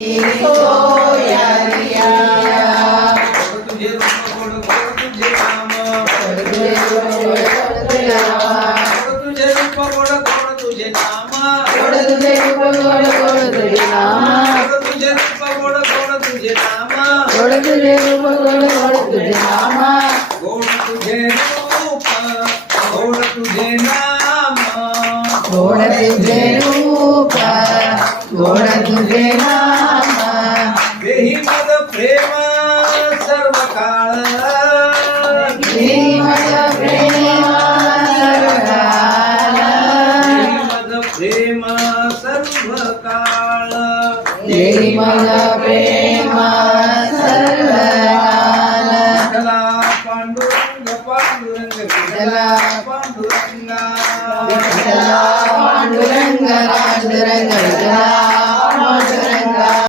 तुझे रूप गोड गोड तुझे नाम तुझे रूप गोड गोड तुझे नाम तुझे रूप गोड गोड तुझे नाम तुझे रूप गोड गोड तुझे नाम तुझे रूप गोड गोड तुझे नाम गोड तुझे रूप गोड तुझे नाम गोड तुझे रूप गोड तुझे नाम देहि मद प्रेम सर्व काळ देहि मद प्रेम सर्व काळ देहि मद प्रेम सर्व काळ देहि मद प्रेम सर्व काळ विठ्ठला पांडुरंग पांडुरंग विठ्ठला पांडुरंगा विठ्ठला पांडुरंग पांडुरंग विठ्ठला